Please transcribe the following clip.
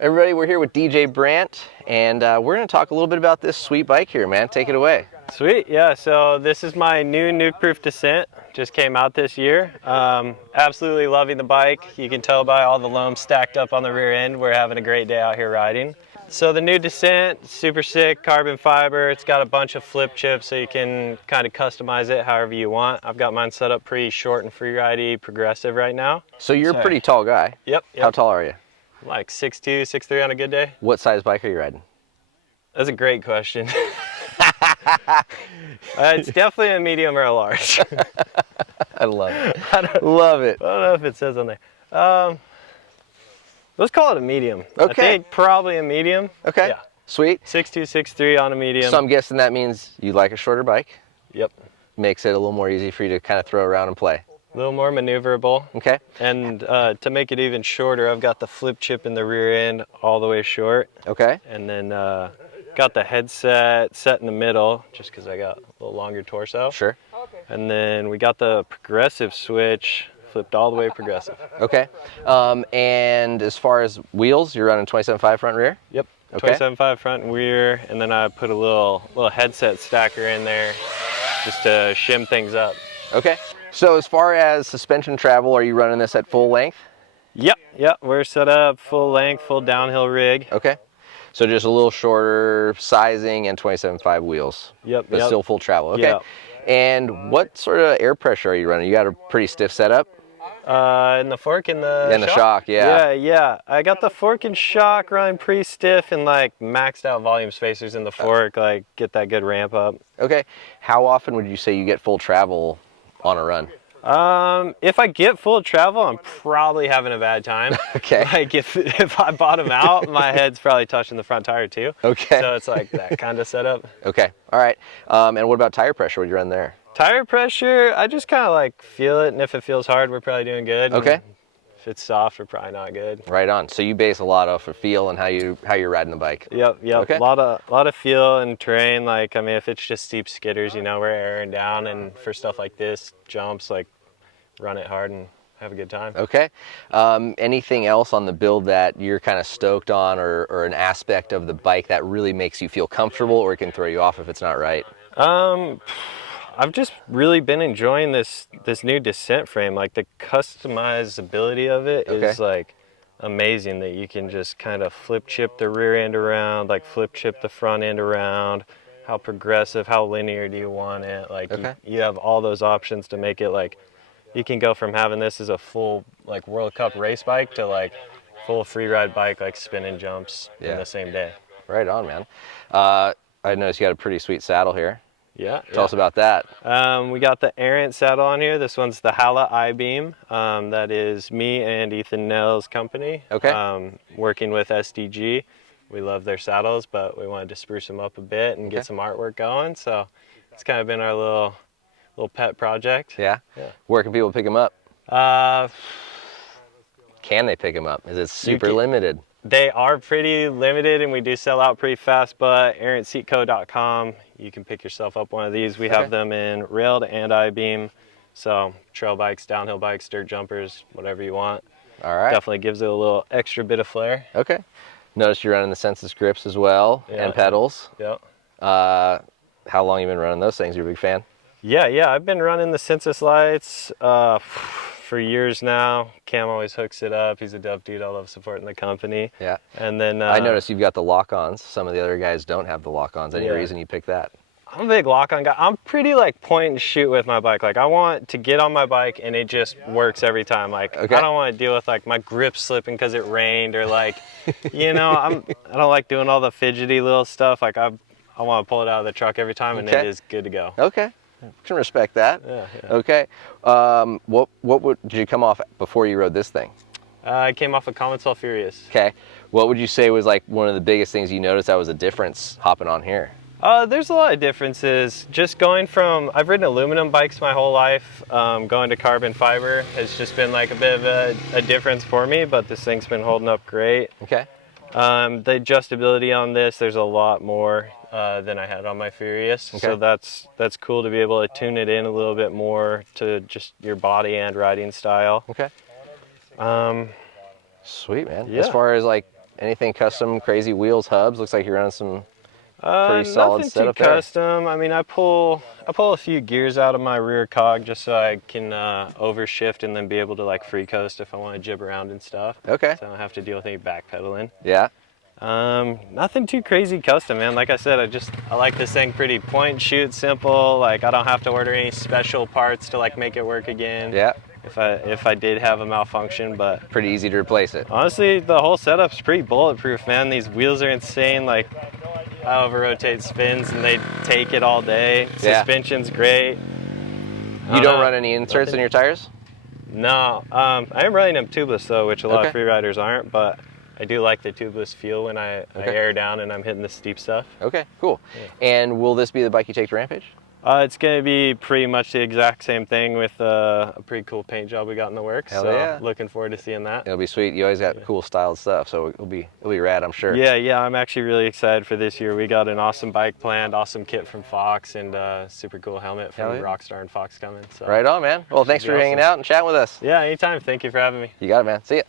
Everybody, we're here with DJ Brandt, and we're going to talk a little bit about this sweet bike here, man. Take it away. Sweet, yeah, so this is my new Nukeproof Dissent. Just came out this year. Absolutely loving the bike. You can tell by all the loam stacked up on the rear end. We're having a great day out here riding. So the new Dissent, super sick, carbon fiber. It's got a bunch of flip chips so you can kind of customize it however you want. I've got mine set up pretty short and free-ride-y progressive right now. So you're a pretty tall guy. Yep. How tall are you? Like 6'2", 6'3" on a good day. What size bike are you riding? That's a great question. It's definitely a medium or a large. I love it. Love it. I don't know if it says on there. Let's call it a medium. Okay. I think probably a medium. Okay. Yeah. Sweet. 6'2", 6'3" on a medium. So I'm guessing that means you like a shorter bike. Yep. Makes it a little more easy for you to kind of throw around and play. A little more maneuverable. Okay. And to make it even shorter, I've got the flip chip in the rear end all the way short. Okay. And then got the headset set in the middle just because I got a little longer torso. Sure. And then we got the progressive switch flipped all the way progressive. Okay. And as far as wheels, you're running 27.5 front rear? Yep. Okay. 27.5 front and rear, and then I put a little headset stacker in there just to shim things up. Okay. So as far as suspension travel, are you running this at full length? Yep. We're set up full length, full downhill rig. Okay. So just a little shorter sizing and 27.5 wheels. Yep. But still full travel. Okay. Yep. And what sort of air pressure are you running? You got a pretty stiff setup? In the fork and the shock, yeah. Yeah. I got the fork and shock running pretty stiff and like maxed out volume spacers in the fork, like get that good ramp up. Okay. How often would you say you get full travel on a run? If I get full travel, I'm probably having a bad time. Okay. Like if I bottom out, my head's probably touching the front tire too. Okay. So it's like that kind of setup. Okay. All right. And what about tire pressure? What do you run there? Tire pressure, I just kind of like feel it, and if it feels hard, we're probably doing good. Okay. And if it's soft, we're probably not good. Right on. So you base a lot off of feel and how you're riding the bike. Yep. Okay. A lot of feel and terrain. Like, I mean, if it's just steep skidders, you know, we're airing down, and for stuff like this, jumps, like run it hard and have a good time. Okay. Anything else on the build that you're kind of stoked on, or an aspect of the bike that really makes you feel comfortable or can throw you off if it's not right? I've just really been enjoying this new Dissent frame. Like the customizability of it is like amazing, that you can just kind of flip chip the rear end around, like flip chip the front end around. How progressive, how linear do you want it? Like you have all those options to make it like, you can go from having this as a full like World Cup race bike to like full free ride bike, like spinning jumps in the same day. Right on, man. I noticed you got a pretty sweet saddle here. Yeah. Tell us about that. We got the Errant saddle on here. This one's the Hala I-Beam. That is me and Ethan Nell's company. Okay. Working with SDG. We love their saddles, but we wanted to spruce them up a bit and get some artwork going. So it's kind of been our little pet project. Yeah. Where can people pick them up? Can they pick them up? Is it super limited? They are pretty limited, and we do sell out pretty fast, but errantseatco.com, you can pick yourself up one of these. We have them in railed and I-beam, so trail bikes, downhill bikes, dirt jumpers, whatever you want. All right. Definitely gives it a little extra bit of flair. Okay. Notice you're running the Sensus grips as well, and pedals. Yep. How long you been running those things? You're a big fan? Yeah, I've been running the Sensus lights for years now. Cam always hooks it up. He's a dope dude. I love supporting the company. Yeah. And then I noticed you've got the lock-ons. Some of the other guys don't have the lock-ons. Any reason you picked that? I'm a big lock-on guy. I'm pretty like point and shoot with my bike. Like I want to get on my bike and it just works every time. Like I don't want to deal with like my grip slipping because it rained, or like, you know, I don't like doing all the fidgety little stuff. Like I want to pull it out of the truck every time, and it is good to go. Okay. Can respect that. Yeah. Okay. Did you come off before you rode this thing? I came off a Commensal Furious. Okay. What would you say was like one of the biggest things you noticed that was a difference hopping on here? There's a lot of differences. Just going from, I've ridden aluminum bikes my whole life, going to carbon fiber has just been like a bit of a difference for me, but this thing's been holding up great. Okay. The adjustability on this, there's a lot more than I had on my Furious. Okay. So that's cool to be able to tune it in a little bit more to just your body and riding style. Okay. Sweet, man. Yeah. As far as like Anything custom, crazy wheels, hubs? Looks like you're running some pretty solid Nothing setup too there. custom. I mean, I pull a few gears out of my rear cog just so I can overshift and then be able to like free coast if I want to jib around and stuff. Okay. So I don't have to deal with any backpedaling. Yeah. Nothing too crazy custom, man. Like I said, I like this thing pretty point and shoot, simple. Like I don't have to order any special parts to like make it work again. Yeah. If I did have a malfunction, but Pretty easy to replace it. honestly, the whole setup's pretty bulletproof, man. These wheels are insane. Like I over-rotate spins and they take it all day. Yeah. Suspension's great. You don't run any inserts in your tires? No, I am running them tubeless though, which a lot Okay. of free riders aren't, but I do like the tubeless feel when I air down and I'm hitting the steep stuff. Okay, cool. Yeah. And will this be the bike you take to Rampage? It's going to be pretty much the exact same thing with a pretty cool paint job we got in the works. Hell so yeah. looking forward to seeing that. It'll be sweet. You always got cool styled stuff, so it'll be rad, I'm sure. Yeah, I'm actually really excited for this year. We got an awesome bike planned, awesome kit from Fox, and super cool helmet from yeah. Rockstar and Fox coming. So. Right on, man. Well, thanks for hanging out and chatting with us. Yeah, anytime. Thank you for having me. You got it, man. See ya.